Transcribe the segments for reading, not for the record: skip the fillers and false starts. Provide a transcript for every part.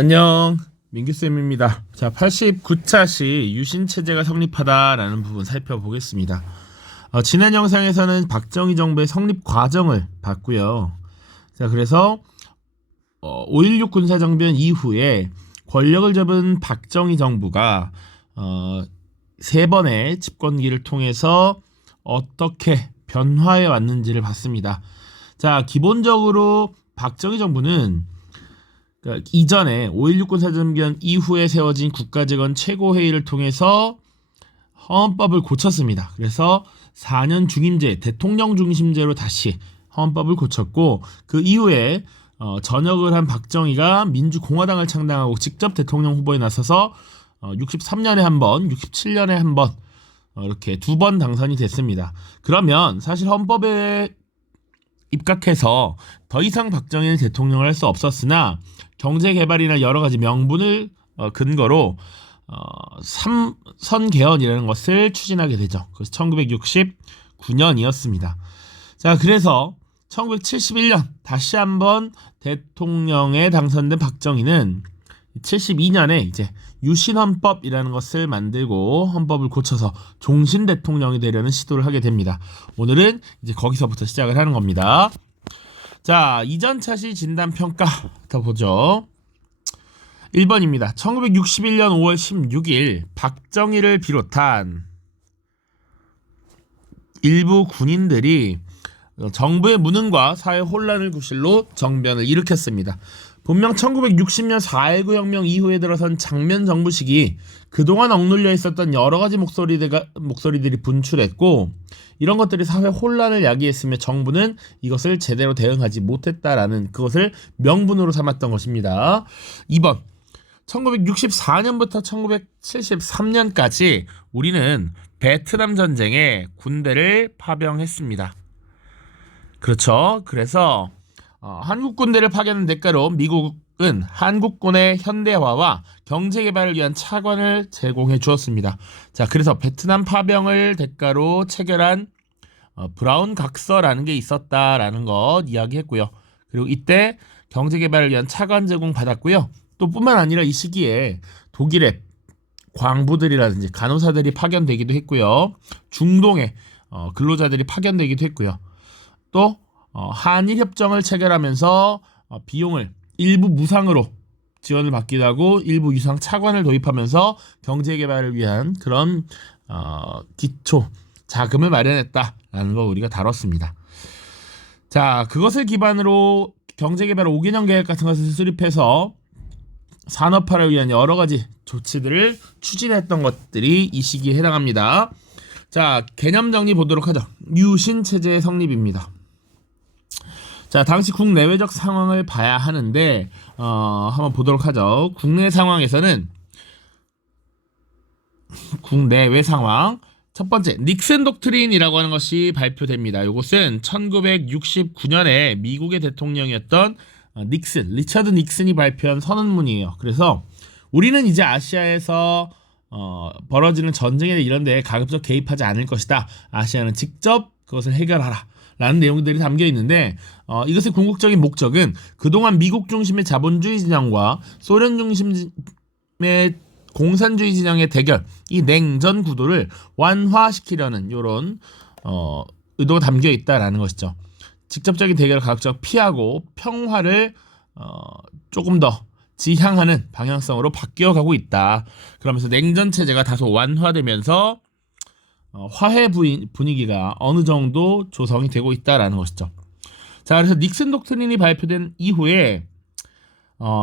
안녕, 민규쌤입니다. 자, 89차 시 유신체제가 성립하다라는 부분 살펴보겠습니다. 지난 영상에서는 박정희 정부의 성립 과정을 봤고요. 자, 그래서 5.16 군사정변 이후에 권력을 잡은 박정희 정부가 세 번의 집권기를 통해서 어떻게 변화해 왔는지를 봤습니다. 자, 기본적으로 박정희 정부는 그러니까 이전에 5.16 군사정변 이후에 세워진 국가재건 최고회의를 통해서 헌법을 고쳤습니다. 그래서 4년 중임제, 대통령 중심제로 다시 헌법을 고쳤고, 그 이후에 전역을 한 박정희가 민주공화당을 창당하고 직접 대통령 후보에 나서서 63년에 한 번, 67년에 한 번 이렇게 두 번 당선이 됐습니다. 그러면 사실 헌법에 입각해서 더 이상 박정희는 대통령을 할 수 없었으나 경제개발이나 여러 가지 명분을 근거로 삼선 개헌이라는 것을 추진하게 되죠. 그래서 1969년이었습니다. 자, 그래서 1971년 다시 한번 대통령에 당선된 박정희는 72년에 이제 유신헌법이라는 것을 만들고 헌법을 고쳐서 종신 대통령이 되려는 시도를 하게 됩니다. 오늘은 이제 거기서부터 시작을 하는 겁니다. 자, 이전 차시 진단 평가 더 보죠. 1번입니다. 1961년 5월 16일 박정희를 비롯한 일부 군인들이 정부의 무능과 사회 혼란을 구실로 정변을 일으켰습니다. 분명 1960년 4.19 혁명 이후에 들어선 장면 정부 시기 그동안 억눌려 있었던 여러 가지 목소리들이 분출했고, 이런 것들이 사회 혼란을 야기했으며 정부는 이것을 제대로 대응하지 못했다라는 그것을 명분으로 삼았던 것입니다. 2번, 1964년부터 1973년까지 우리는 베트남 전쟁에 군대를 파병했습니다. 그렇죠. 그래서 한국 군대를 파견한 대가로 미국은 한국군의 현대화와 경제개발을 위한 차관을 제공해 주었습니다. 자, 그래서 베트남 파병을 대가로 체결한 브라운 각서라는 게 있었다라는 것 이야기했고요. 그리고 이때 경제개발을 위한 차관 제공 받았고요. 또 뿐만 아니라 이 시기에 독일의 광부들이라든지 간호사들이 파견되기도 했고요. 중동에 근로자들이 파견되기도 했고요. 또 한일 협정을 체결하면서 비용을 일부 무상으로 지원을 받기도 하고 일부 유상 차관을 도입하면서 경제개발을 위한 그런 기초 자금을 마련했다라는 거 우리가 다뤘습니다. 자, 그것을 기반으로 경제개발 5개년 계획 같은 것을 수립해서 산업화를 위한 여러 가지 조치들을 추진했던 것들이 이 시기에 해당합니다. 자, 개념 정리 보도록 하죠. 유신체제의 성립입니다. 자, 당시 국내외적 상황을 봐야 하는데 한번 보도록 하죠. 국내 상황에서는 국내외 상황 첫 번째, 닉슨 독트린이라고 하는 것이 발표됩니다. 이것은 1969년에 미국의 대통령이었던 리처드 닉슨이 발표한 선언문이에요. 그래서 우리는 이제 아시아에서 벌어지는 전쟁이나 이런 데에 가급적 개입하지 않을 것이다. 아시아는 직접 그것을 해결하라 라는 내용들이 담겨 있는데, 이것의 궁극적인 목적은 그동안 미국 중심의 자본주의 진영과 소련 중심의 공산주의 진영의 대결, 이 냉전 구도를 완화시키려는 이런 의도가 담겨 있다라는 것이죠. 직접적인 대결을 가급적 피하고 평화를 조금 더 지향하는 방향성으로 바뀌어가고 있다. 그러면서 냉전 체제가 다소 완화되면서 화해 분위기가 어느 정도 조성이 되고 있다라는 것이죠. 자, 그래서 닉슨 독트린이 발표된 이후에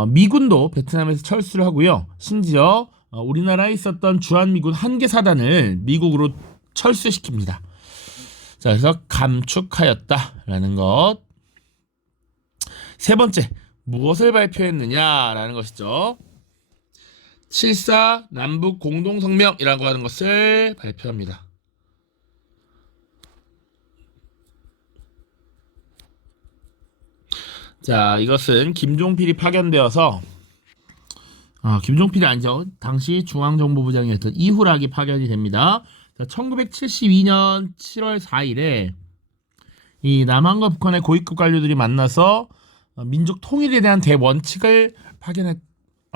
미군도 베트남에서 철수를 하고요. 심지어 우리나라에 있었던 주한미군 한개 사단을 미국으로 철수시킵니다. 자, 그래서 감축하였다라는 것. 세 번째, 무엇을 발표했느냐라는 것이죠. 7.4 남북 공동성명이라고 하는 것을 발표합니다. 자, 이것은 김종필이 파견되어서 김종필이 아니죠. 당시 중앙정보부장이었던 이후락이 파견이 됩니다. 자, 1972년 7월 4일에 이 남한과 북한의 고위급 관료들이 만나서 민족 통일에 대한 대원칙을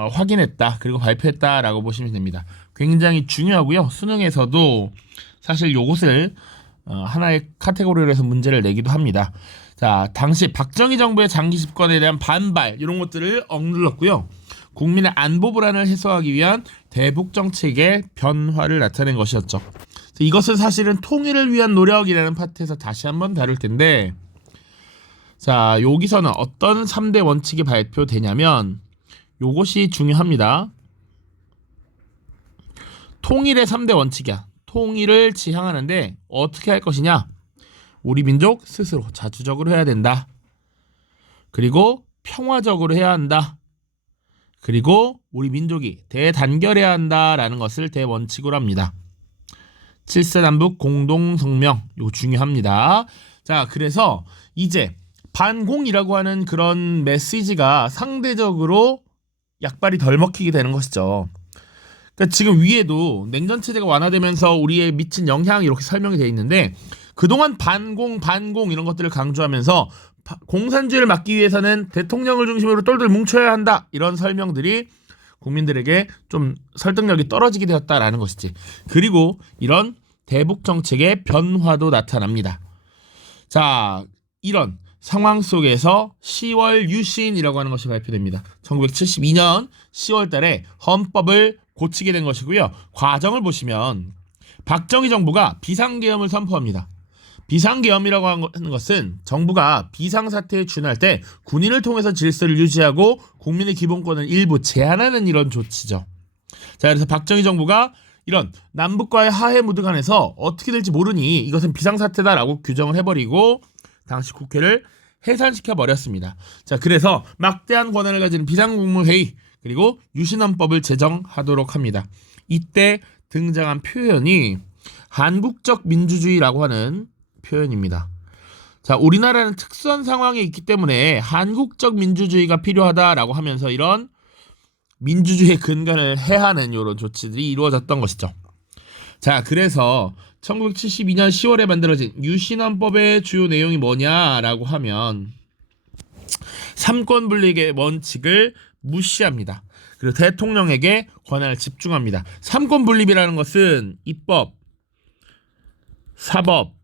확인했다. 그리고 발표했다라고 보시면 됩니다. 굉장히 중요하고요. 수능에서도 사실 요것을 하나의 카테고리로 해서 문제를 내기도 합니다. 자, 당시 박정희 정부의 장기 집권에 대한 반발 이런 것들을 억눌렀고요. 국민의 안보 불안을 해소하기 위한 대북 정책의 변화를 나타낸 것이었죠. 이것은 사실은 통일을 위한 노력이라는 파트에서 다시 한번 다룰 텐데, 자, 여기서는 어떤 3대 원칙이 발표되냐면 요것이 중요합니다. 통일의 3대 원칙이야. 통일을 지향하는데 어떻게 할 것이냐? 우리 민족 스스로 자주적으로 해야 된다. 그리고 평화적으로 해야 한다. 그리고 우리 민족이 대단결해야 한다라는 것을 대원칙으로 합니다. 7세 남북 공동성명, 이거 중요합니다. 자, 그래서 이제 반공이라고 하는 그런 메시지가 상대적으로 약발이 덜 먹히게 되는 것이죠. 그러니까 지금 위에도 냉전체제가 완화되면서 우리에 미친 영향 이렇게 설명이 되어 있는데, 그동안 반공 이런 것들을 강조하면서 공산주의를 막기 위해서는 대통령을 중심으로 똘똘 뭉쳐야 한다, 이런 설명들이 국민들에게 좀 설득력이 떨어지게 되었다라는 것이지. 그리고 이런 대북 정책의 변화도 나타납니다. 자, 이런 상황 속에서 10월 유신이라고 하는 것이 발표됩니다. 1972년 10월 달에 헌법을 고치게 된 것이고요. 과정을 보시면 박정희 정부가 비상계엄을 선포합니다. 비상계엄이라고 하는 것은 정부가 비상사태에 준할 때 군인을 통해서 질서를 유지하고 국민의 기본권을 일부 제한하는 이런 조치죠. 자, 그래서 박정희 정부가 이런 남북과의 하해 무드 간에서 어떻게 될지 모르니 이것은 비상사태다라고 규정을 해버리고 당시 국회를 해산시켜 버렸습니다. 자, 그래서 막대한 권한을 가진 비상국무회의 그리고 유신헌법을 제정하도록 합니다. 이때 등장한 표현이 한국적 민주주의라고 하는 표현입니다. 자, 우리나라는 특수한 상황에 있기 때문에 한국적 민주주의가 필요하다라고 하면서 이런 민주주의의 근간을 해하는 이런 조치들이 이루어졌던 것이죠. 자, 그래서 1972년 10월에 만들어진 유신헌법의 주요 내용이 뭐냐라고 하면 삼권 분립의 원칙을 무시합니다. 그리고 대통령에게 권한을 집중합니다. 삼권 분립이라는 것은 입법, 사법,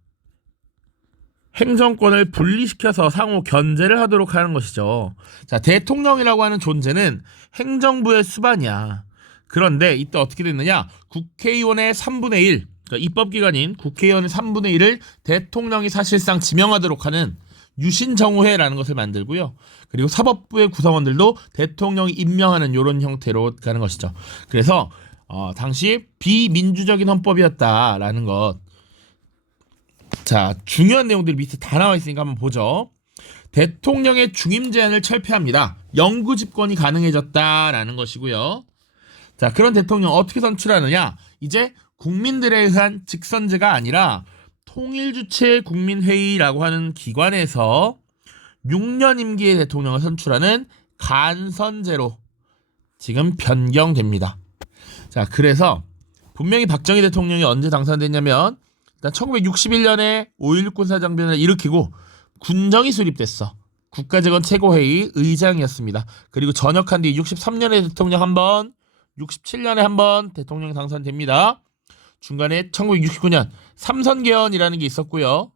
행정권을 분리시켜서 상호 견제를 하도록 하는 것이죠. 자, 대통령이라고 하는 존재는 행정부의 수반이야. 그런데 이때 어떻게 됐느냐? 국회의원의 3분의 1, 그러니까 입법기관인 국회의원의 3분의 1을 대통령이 사실상 지명하도록 하는 유신정후회라는 것을 만들고요. 그리고 사법부의 구성원들도 대통령이 임명하는 이런 형태로 가는 것이죠. 그래서 당시 비민주적인 헌법이었다라는 것. 자, 중요한 내용들이 밑에 다 나와 있으니까 한번 보죠. 대통령의 중임 제한을 철폐합니다. 영구 집권이 가능해졌다라는 것이고요. 자, 그런 대통령 어떻게 선출하느냐? 이제 국민들에 의한 직선제가 아니라 통일주체 국민회의라고 하는 기관에서 6년 임기의 대통령을 선출하는 간선제로 지금 변경됩니다. 자, 그래서 분명히 박정희 대통령이 언제 당선됐냐면 일단 1961년에 5.16 군사정변을 일으키고 군정이 수립됐어. 국가재건 최고회의 의장이었습니다. 그리고 전역한 뒤 63년에 대통령 한 번, 67년에 한 번 대통령이 당선됩니다. 중간에 1969년 삼선개헌이라는 게 있었고요.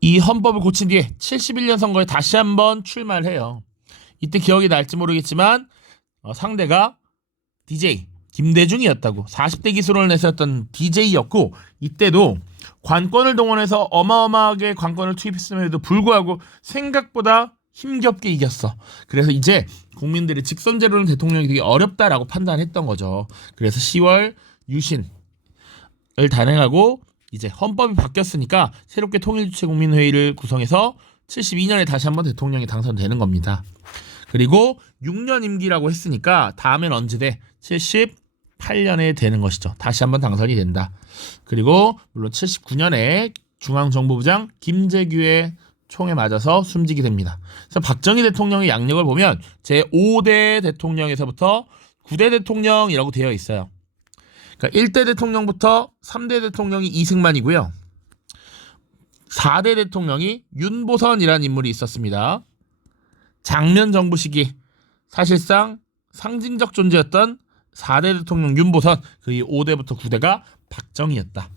이 헌법을 고친 뒤에 71년 선거에 다시 한번 출마를 해요. 이때 기억이 날지 모르겠지만 상대가 DJ 김대중이었다고. 40대 기술원을 내세웠던 DJ였고 이때도 관권을 동원해서 어마어마하게 관권을 투입했음에도 불구하고 생각보다 힘겹게 이겼어. 그래서 이제 국민들이 직선제로는 대통령이 되게 어렵다라고 판단했던 거죠. 그래서 10월 유신을 단행하고 이제 헌법이 바뀌었으니까 새롭게 통일주체 국민회의를 구성해서 72년에 다시 한번 대통령이 당선되는 겁니다. 그리고 6년 임기라고 했으니까 다음엔 언제 돼? 78년에 되는 것이죠. 다시 한번 당선이 된다. 그리고 물론 79년에 중앙정보부장 김재규의 총에 맞아서 숨지게 됩니다. 그래서 박정희 대통령의 양력을 보면 제5대 대통령에서부터 9대 대통령이라고 되어 있어요. 그러니까 1대 대통령부터 3대 대통령이 이승만이고요. 4대 대통령이 윤보선이라는 인물이 있었습니다. 장면 정부 시기 사실상 상징적 존재였던 4대 대통령 윤보선 그 5대부터 9대가 박정희였다.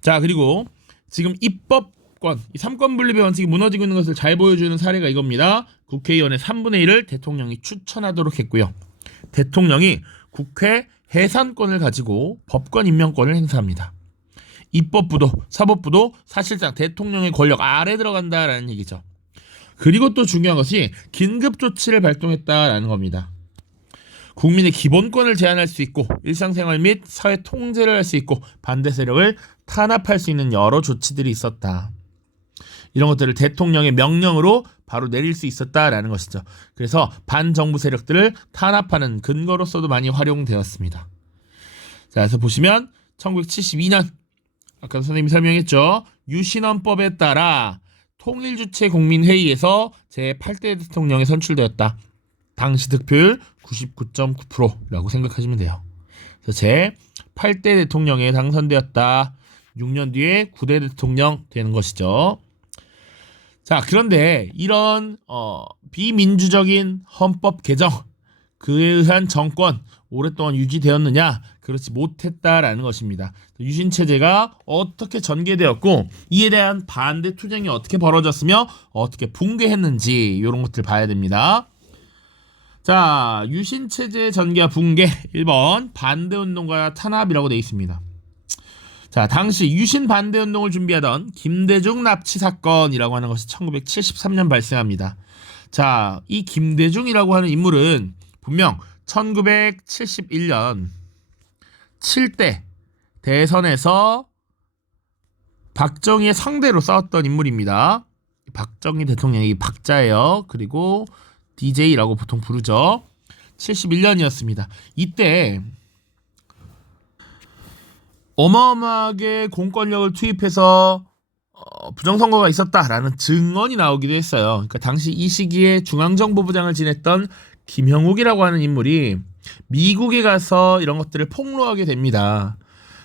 자, 그리고 지금 입법권, 이 3권 분립의 원칙이 무너지고 있는 것을 잘 보여주는 사례가 이겁니다. 국회의원의 3분의 1을 대통령이 추천하도록 했고요. 대통령이 국회 해산권을 가지고 법관 임명권을 행사합니다. 입법부도 사법부도 사실상 대통령의 권력 아래 들어간다라는 얘기죠. 그리고 또 중요한 것이 긴급조치를 발동했다라는 겁니다. 국민의 기본권을 제한할 수 있고 일상생활 및 사회 통제를 할 수 있고 반대 세력을 탄압할 수 있는 여러 조치들이 있었다. 이런 것들을 대통령의 명령으로 바로 내릴 수 있었다라는 것이죠. 그래서 반정부 세력들을 탄압하는 근거로서도 많이 활용되었습니다. 자, 그래서 보시면 1972년 아까 선생님이 설명했죠. 유신헌법에 따라 통일주체국민회의에서 제8대 대통령이 선출되었다. 당시 득표율 99.9%라고 생각하시면 돼요. 그래서 제8대 대통령에 당선되었다. 6년 뒤에 9대 대통령 되는 것이죠. 자, 그런데 이런 비민주적인 헌법 개정, 그에 의한 정권 오랫동안 유지되었느냐? 그렇지 못했다라는 것입니다. 유신체제가 어떻게 전개되었고 이에 대한 반대 투쟁이 어떻게 벌어졌으며 어떻게 붕괴했는지 이런 것들 봐야 됩니다. 자, 유신체제 전개와 붕괴 1번 반대운동과 탄압이라고 되어 있습니다. 자, 당시 유신 반대운동을 준비하던 김대중 납치 사건이라고 하는 것이 1973년 발생합니다. 자, 이 김대중이라고 하는 인물은 분명 1971년 7대 대선에서 박정희의 상대로 싸웠던 인물입니다. 박정희 대통령이 박자예요. 그리고 DJ라고 보통 부르죠. 71년이었습니다. 이때 어마어마하게 공권력을 투입해서 부정선거가 있었다라는 증언이 나오기도 했어요. 그러니까 당시 이 시기에 중앙정보부장을 지냈던 김형욱이라고 하는 인물이 미국에 가서 이런 것들을 폭로하게 됩니다.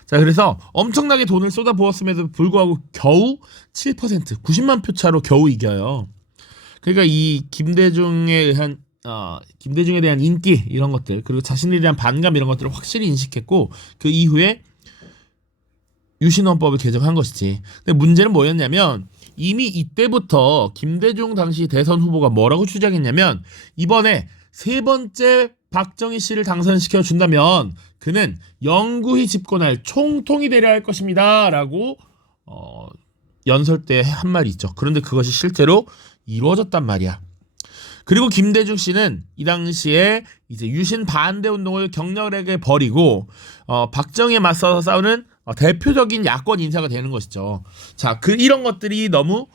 자, 그래서 엄청나게 돈을 쏟아부었음에도 불구하고 겨우 7%, 90만 표 차로 겨우 이겨요. 그러니까 이 김대중에 대한 인기 이런 것들, 그리고 자신에 대한 반감 이런 것들을 확실히 인식했고 그 이후에 유신헌법을 개정한 것이지. 근데 문제는 뭐였냐면 이미 이때부터 김대중 당시 대선 후보가 뭐라고 주장했냐면 이번에 세 번째 박정희 씨를 당선시켜 준다면 그는 영구히 집권할 총통이 되려 할 것입니다. 라고 연설 때 한 말이 있죠. 그런데 그것이 실제로 이루어졌단 말이야. 그리고 김대중 씨는 이 당시에 이제 유신 반대 운동을 격렬하게 벌이고 박정희에 맞서서 싸우는 대표적인 야권 인사가 되는 것이죠. 자, 이런 것들이 너무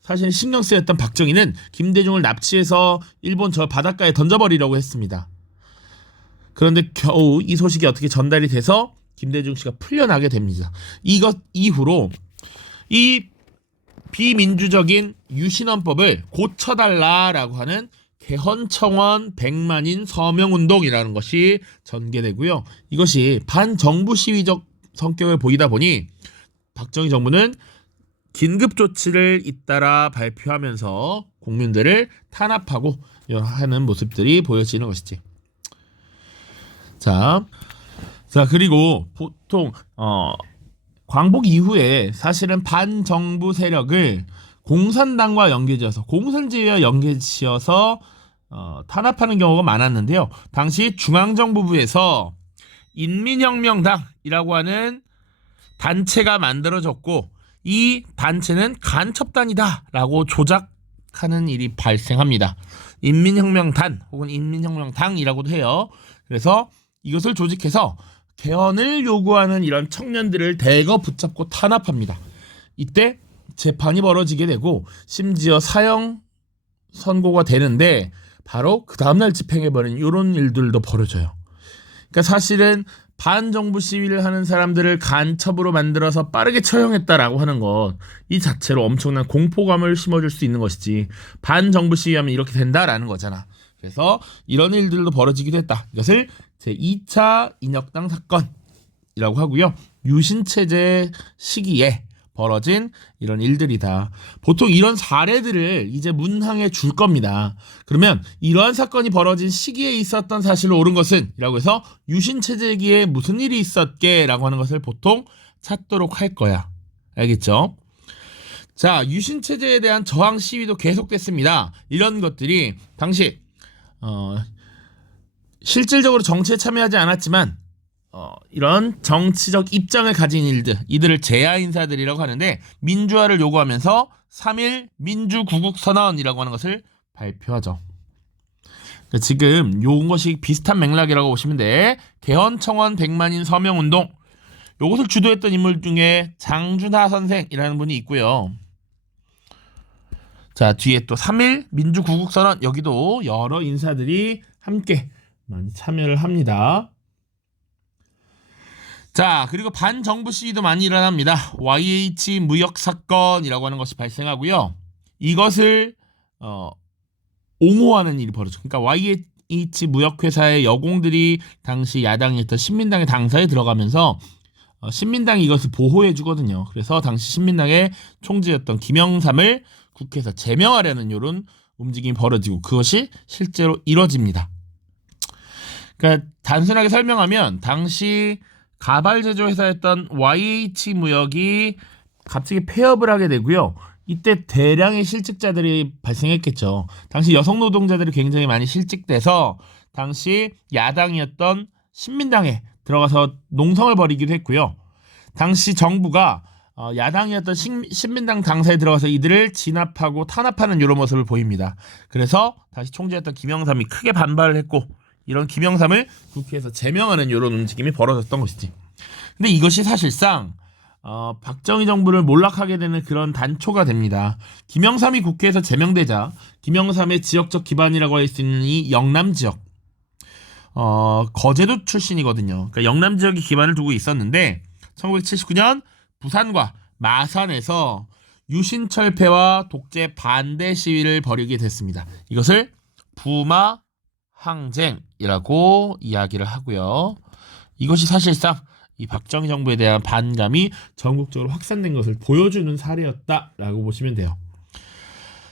사실 신경 쓰였던 박정희는 김대중을 납치해서 일본 저 바닷가에 던져버리려고 했습니다. 그런데 겨우 이 소식이 어떻게 전달이 돼서 김대중 씨가 풀려나게 됩니다. 이것 이후로 이 비민주적인 유신헌법을 고쳐달라라고 하는 개헌청원 100만인 서명운동이라는 것이 전개되고요. 이것이 반정부 시위적 성격을 보이다 보니 박정희 정부는 긴급조치를 잇따라 발표하면서 국민들을 탄압하고 하는 모습들이 보여지는 것이지. 자, 그리고 보통 광복 이후에 사실은 반정부 세력을 공산당과 연계지어서 공산주의와 연계지어서 탄압하는 경우가 많았는데요. 당시 중앙정부부에서 인민혁명당이라고 하는 단체가 만들어졌고 이 단체는 간첩단이다라고 조작하는 일이 발생합니다. 인민혁명단 혹은 인민혁명당이라고도 해요. 그래서 이것을 조직해서 개헌을 요구하는 이런 청년들을 대거 붙잡고 탄압합니다. 이때 재판이 벌어지게 되고 심지어 사형 선고가 되는데 바로 그 다음날 집행해버리는 이런 일들도 벌어져요. 그러니까 사실은 반정부 시위를 하는 사람들을 간첩으로 만들어서 빠르게 처형했다라고 하는 것 이 자체로 엄청난 공포감을 심어줄 수 있는 것이지 반정부 시위하면 이렇게 된다라는 거잖아. 그래서 이런 일들도 벌어지기도 했다. 이것을 제2차 인혁당 사건이라고 하고요. 유신체제 시기에 벌어진 이런 일들이다. 보통 이런 사례들을 이제 문항에 줄 겁니다. 그러면 이러한 사건이 벌어진 시기에 있었던 사실로 옳은 것은 이라고 해서 유신체제기에 무슨 일이 있었게 라고 하는 것을 보통 찾도록 할 거야. 알겠죠? 자, 유신체제에 대한 저항 시위도 계속됐습니다. 이런 것들이 당시 실질적으로 정치에 참여하지 않았지만 이런 정치적 입장을 가진 이들을 제야 인사들이라고 하는데 민주화를 요구하면서 3.1 민주구국선언이라고 하는 것을 발표하죠. 그러니까 지금 요것이 비슷한 맥락이라고 보시면 돼. 개헌청원 100만인 서명운동 요것을 주도했던 인물 중에 장준하 선생이라는 분이 있고요. 자, 뒤에 또 3.1 민주구국선언 여기도 여러 인사들이 함께 많이 참여를 합니다. 자, 그리고 반정부 시위도 많이 일어납니다. YH 무역사건이라고 하는 것이 발생하고요. 이것을 옹호하는 일이 벌어져. 그러니까 YH 무역회사의 여공들이 당시 야당이었던 신민당의 당사에 들어가면서 신민당이 이것을 보호해 주거든요. 그래서 당시 신민당의 총재였던 김영삼을 국회에서 제명하려는 이런 움직임이 벌어지고 그것이 실제로 이뤄집니다. 그러니까 단순하게 설명하면 당시 가발 제조 회사였던 YH 무역이 갑자기 폐업을 하게 되고요. 이때 대량의 실직자들이 발생했겠죠. 당시 여성 노동자들이 굉장히 많이 실직돼서 당시 야당이었던 신민당에 들어가서 농성을 벌이기도 했고요. 당시 정부가 야당이었던 신민당 당사에 들어가서 이들을 진압하고 탄압하는 이런 모습을 보입니다. 그래서 다시 총재였던 김영삼이 크게 반발을 했고 이런 김영삼을 국회에서 제명하는 이런 움직임이 벌어졌던 것이지. 근데 이것이 사실상 박정희 정부를 몰락하게 되는 그런 단초가 됩니다. 김영삼이 국회에서 제명되자 김영삼의 지역적 기반이라고 할 수 있는 이 영남 지역 거제도 출신이거든요. 그러니까 영남 지역에 기반을 두고 있었는데 1979년 부산과 마산에서 유신철폐와 독재 반대 시위를 벌이게 됐습니다. 이것을 부마 항쟁이라고 이야기를 하고요. 이것이 사실상 이 박정희 정부에 대한 반감이 전국적으로 확산된 것을 보여주는 사례였다라고 보시면 돼요.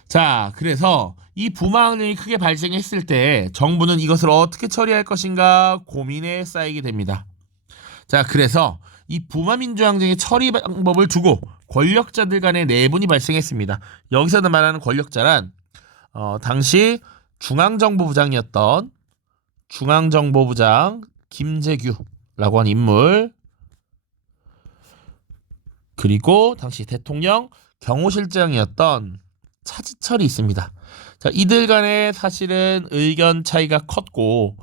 자, 그래서 이 부마 항쟁이 크게 발생했을 때 정부는 이것을 어떻게 처리할 것인가 고민에 쌓이게 됩니다. 자, 그래서 이 부마 민주항쟁의 처리 방법을 두고 권력자들 간의 내분이 발생했습니다. 여기서는 말하는 권력자란 당시 중앙정보부장이었던 중앙정보부장 김재규라고 하는 인물, 그리고 당시 대통령 경호실장이었던 차지철이 있습니다. 자, 이들 간에 사실은 의견 차이가 컸고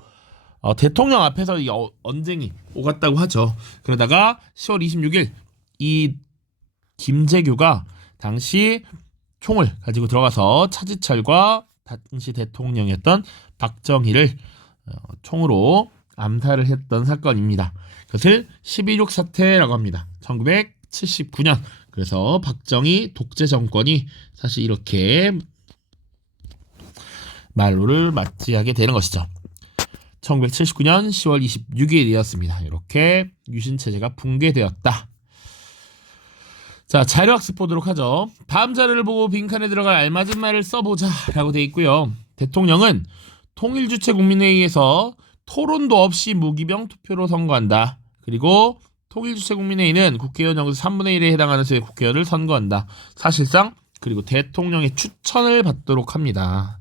대통령 앞에서 이 언쟁이 오갔다고 하죠. 그러다가 10월 26일 이 김재규가 당시 총을 가지고 들어가서 차지철과 당시 대통령이었던 박정희를 총으로 암살을 했던 사건입니다. 그것을 12.6 사태라고 합니다. 1979년. 그래서 박정희 독재 정권이 사실 이렇게 말로를 맞이하게 되는 것이죠. 1979년 10월 26일이었습니다. 이렇게 유신체제가 붕괴되었다. 자, 자료학습 보도록 하죠. 다음 자료를 보고 빈칸에 들어갈 알맞은 말을 써보자 라고 되어 있고요. 대통령은 통일주체 국민회의에서 토론도 없이 무기명 투표로 선거한다. 그리고 통일주체 국민회의는 국회의원 정수 3분의 1에 해당하는 수의 국회의원을 선거한다. 사실상 그리고 대통령의 추천을 받도록 합니다.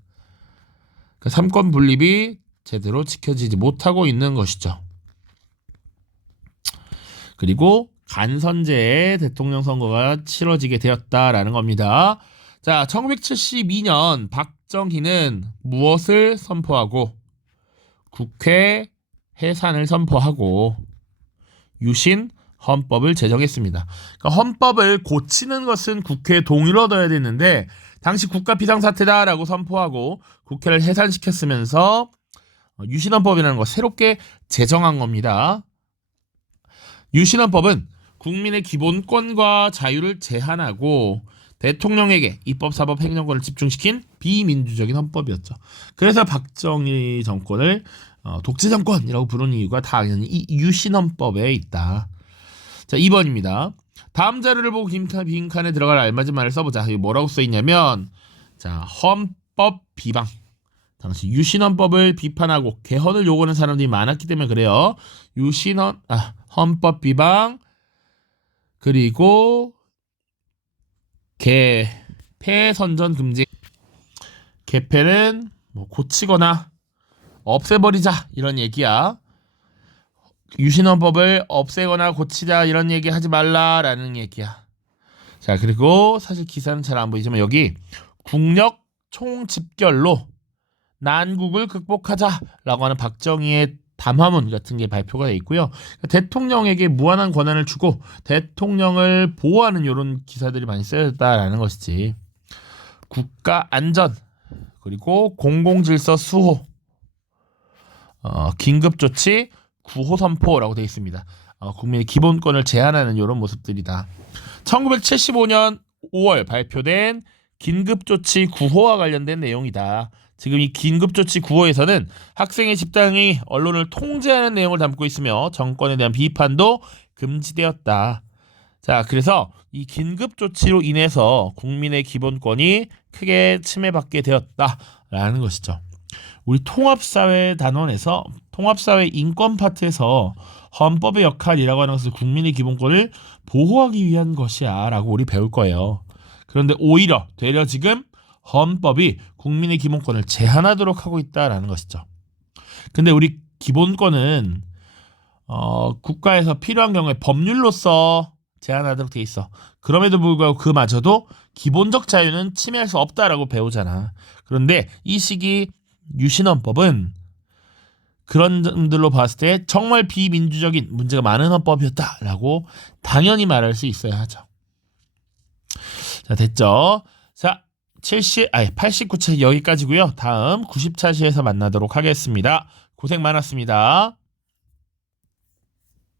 그 삼권 분립이 제대로 지켜지지 못하고 있는 것이죠. 그리고 간선제의 대통령 선거가 치러지게 되었다라는 겁니다. 자, 1972년 박정희는 무엇을 선포하고 국회 해산을 선포하고 유신 헌법을 제정했습니다. 그러니까 헌법을 고치는 것은 국회에 동의를 얻어야 되는데 당시 국가 비상사태다라고 선포하고 국회를 해산시켰으면서 유신헌법이라는 거 새롭게 제정한 겁니다. 유신헌법은 국민의 기본권과 자유를 제한하고 대통령에게 입법, 사법, 행정권을 집중시킨 비민주적인 헌법이었죠. 그래서 박정희 정권을 독재 정권이라고 부르는 이유가 당연히 이 유신헌법에 있다. 자, 2번입니다. 다음 자료를 보고 빈칸에 들어갈 알맞은 말을 써보자. 이게 뭐라고 써있냐면, 자, 헌법 비방. 당시 유신헌법을 비판하고 개헌을 요구하는 사람들이 많았기 때문에 그래요. 헌법 비방, 그리고 개폐 선전 금지. 개폐는 뭐 고치거나 없애버리자 이런 얘기야. 유신헌법을 없애거나 고치자 이런 얘기 하지 말라라는 얘기야. 자, 그리고 사실 기사는 잘 안 보이지만 여기 국력 총집결로 난국을 극복하자라고 하는 박정희의 담화문 같은 게 발표가 돼 있고요. 대통령에게 무한한 권한을 주고 대통령을 보호하는 이런 기사들이 많이 쓰였다라는 것이지. 국가 안전, 그리고 공공질서 수호, 긴급조치 구호 선포라고 되어 있습니다. 국민의 기본권을 제한하는 이런 모습들이다. 1975년 5월 발표된 긴급조치 구호와 관련된 내용이다. 지금 이 긴급조치 구호에서는 학생의 집단이 언론을 통제하는 내용을 담고 있으며 정권에 대한 비판도 금지되었다. 자, 그래서 이 긴급조치로 인해서 국민의 기본권이 크게 침해받게 되었다라는 것이죠. 우리 통합사회 단원에서 통합사회 인권 파트에서 헌법의 역할이라고 하는 것은 국민의 기본권을 보호하기 위한 것이야 라고 우리 배울 거예요. 그런데 오히려 되려 지금 헌법이 국민의 기본권을 제한하도록 하고 있다라는 것이죠. 근데 우리 기본권은 국가에서 필요한 경우에 법률로서 제한하도록 돼 있어. 그럼에도 불구하고 그마저도 기본적 자유는 침해할 수 없다라고 배우잖아. 그런데 이 시기 유신헌법은 그런 점들로 봤을 때 정말 비민주적인 문제가 많은 헌법이었다라고 당연히 말할 수 있어야 하죠. 자, 됐죠? 자, 89차 여기까지고요. 다음 90차 시에서 만나도록 하겠습니다. 고생 많았습니다.